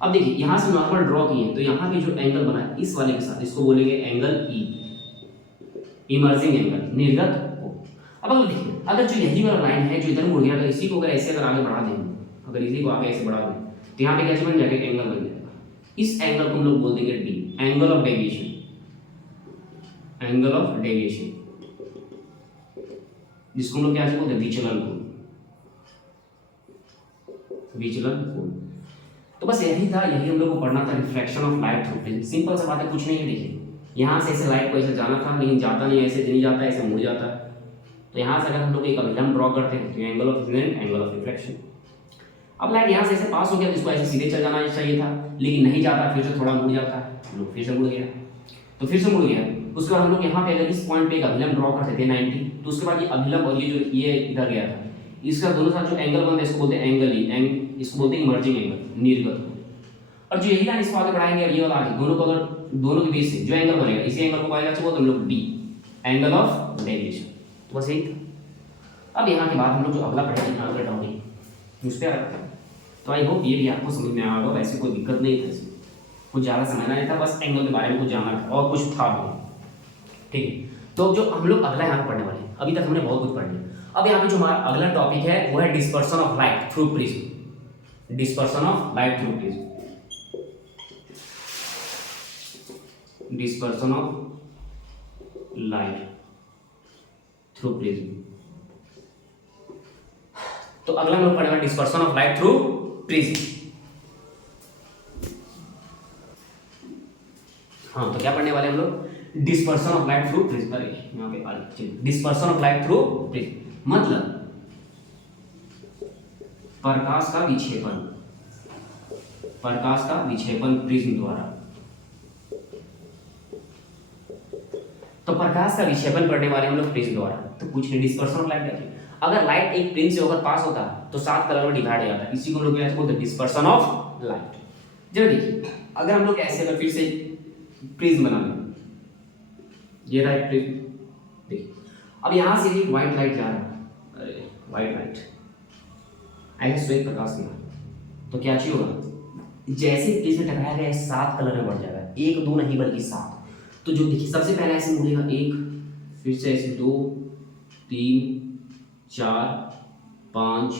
अब देखिए यहां से नॉर्मल ड्रॉ किए तो यहाँ पे जो एंगल बना है इस वाले के साथ, इसको बोलेंगे एंगल ई, इमर्जिंग एंगल, निर्गत कोण। अब अगर देखिए अगर जो यही वाला लाइन है जो इधर मुड़ गया, अगर इसी को अगर ऐसे अगर आगे बढ़ा देंगे, अगर इसी को आगे ऐसे बढ़ा दें तो यहाँ पे कैसे बन जाएगा, एंगल बन जाएगा। इस एंगल को हम लोग बोल देंगे D, angle of deviation, angle of deviation, जिसको हम लोग क्या बोलते हैं, विचलन कोण, विचलन कोण। तो बस यही था, यही हम लोग को पढ़ना था, reflection of light through prism. Simple सा बात है, कुछ नहीं है। देखिए यहाँ से ऐसे लाइट को ऐसे जाना था लेकिन जाता नहीं, ऐसे नहीं जाता, ऐसे मुड़ जाता है। तो यहाँ से अगर हम लोग एक अभिलंब ड्रॉ करते हैं तो angle of incident, angle of reflection. अब लाइट यहाँ से ऐसे पास हो गया, इसको ऐसे सीधे चल जाना चाहिए था लेकिन नहीं जाता, फिर से थोड़ा मुड़ जाता है, हम लोग फिर से मुड़ गया, तो फिर से मुड़ गया। उसके बाद हम लोग यहाँ पे अगर इस पॉइंट पे एक अभिलंब ड्रॉ करते थे 90, तो उसके बाद ये अभिलंब और ये जो ये इधर गया था, इसका दोनों साथ जो एंगल बनता है इसको बोलते हैं एंगल ई, इसको बोलते हैं इमर्जिंग एंगल, निर्गत। और जो यही लाइन इसको आगे बढ़ाएंगे, ये वाला आगे, दोनों को अगर दोनों के बीच से जो एंगल बनेगा, इसी एंगल को पाएगा तो हम लोग डी, एंगल ऑफ डेविएशन। तो बस यही था। अब यहाँ के बाद हम लोग जो अगला पढ़ेंगे अगला टॉपिक उस पर आ रखा है। तो आई होप ये भी आपको समझ में आ रहा, वैसे कोई दिक्कत नहीं था इसमें, कुछ ज़्यादा समझना नहीं था, बस एंगल के बारे में कुछ जानना था और कुछ था भी, ठीक है। तो जो हम लोग अगला यहाँ पढ़ने वाले हैं, अभी तक हमने बहुत कुछ पढ़ लिया। अब यहाँ पे जो हमारा अगला टॉपिक है वो है dispersion of light through prism, dispersion of light through prism, dispersion of light through prism. तो अगला हम लोग पढ़ेगा dispersion of light through prism. हाँ, तो क्या पढ़ने वाले हम लोग, dispersion of light through prism. अरे यहाँ पे चलिए, dispersion of light through prism मतलब प्रकाश का विक्षेपन, प्रकाश का विक्षेपन प्रिज्म द्वारा। तो प्रकाश का विक्षेपन करने वाले हम लोग प्रिज्म द्वारा। तो पूछ रहे डिस्पर्सन ऑफ लाइट क्या है। अगर लाइट एक प्रिज्म से होकर पास होता तो 7 कलर में डिवाइड हो जाता, इसी को लोग क्या बोलते हैं, डिस्पर्सन ऑफ लाइट। जब देखिए अगर हम लोग ऐसे अगर फिर से प्रिज्म बना लें, ये रहा प्रिज्म, देखिए अब यहाँ से एक व्हाइट लाइट जा रहा है, अरे व्हाइट लाइट ऐसे श्वेत प्रकाश किया तो क्या चीज होगा, जैसे प्रिज्म टकराया गया 7 कलर में बढ़ जाएगा, 1 2 नहीं बल्कि 7। तो जो देखिए सबसे पहले ऐसे मुड़ेगा 1, फिर से ऐसे 2 3 4 5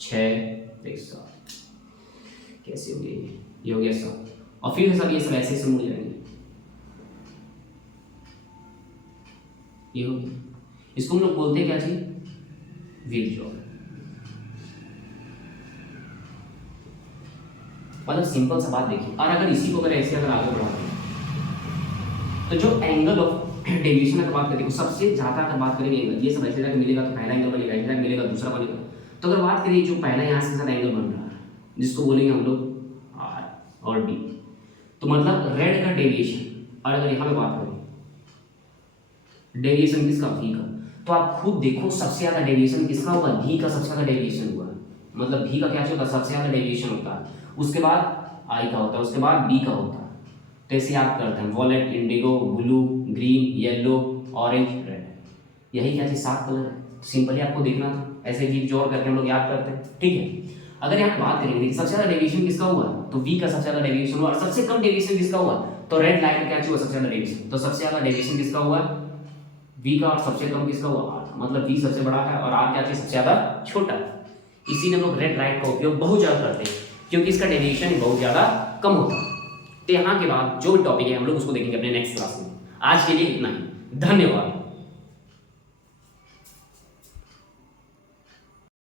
6 7, कैसे हो गए, ये हो गया 7, और फिर सब ये सब ऐसे ऐसे मुड़ जाएंगे, ये हो गया। इसको हम लोग बोलते हैं क्या चीज, व्हील जॉब। मतलब सिंपल सा बात देखिए, और अगर इसी को अगर ऐसे अगर आगे बढ़ाते हैं तो जो एंगल ऑफ डेविएशन की बात करें, सबसे ज्यादा अगर बात करेंगे एंगल, ये सब ऐसे जाकर मिलेगा तो पहला एंगल बनेगा, ऐसे मिलेगा दूसरा बनेगा। तो अगर बात करिए जो पहला यहाँ से साथ एंगल बन रहा है जिसको बोलेंगे हम लोग आर और डी, तो मतलब रेड का डेविएशन। और अगर यहाँ पे बात करें डेविएशन किसका, भी का, तो आप खुद देखो सबसे ज्यादा डेविएशन किसका होगा, भी का सबसे ज्यादा डेविएशन हुआ, मतलब भी का क्या होता है, सबसे ज्यादा डेविएशन होता है, उसके बाद आई का होता है, उसके बाद बी का होता है। तो ऐसे याद करते हैं, wallet, Indigo, blue, green, yellow, orange, red, यही क्या चीज 7 कलर है। सिंपली आपको देखना था, ऐसे जीप जोड़ करके हम लोग याद करते हैं, ठीक है। अगर यहाँ बात करेंगे सबसे ज्यादा डेविएशन किसका हुआ, तो बी का सबसे ज्यादा डेविएशन हुआ, और सबसे कम डेविएशन किसका हुआ, तो रेड लाइन का क्या हुआ, सबसे ज्यादा डेविएशन। तो सबसे ज्यादा डेविएशन किसका हुआ, बी का, और सबसे कम किसका हुआ, आर। मतलब बी सबसे बड़ा है और आर क्या चीज सबसे ज्यादा छोटा है। इसीलिए हम लोग रेड लाइट का उपयोग बहुत ज्यादा करते हैं क्योंकि इसका डेविएशन बहुत ज्यादा कम होता है। तो यहाँ के बाद जो भी टॉपिक है हम लोग उसको देखेंगे अपने नेक्स्ट क्लास में। आज के लिए इतना ही, धन्यवाद।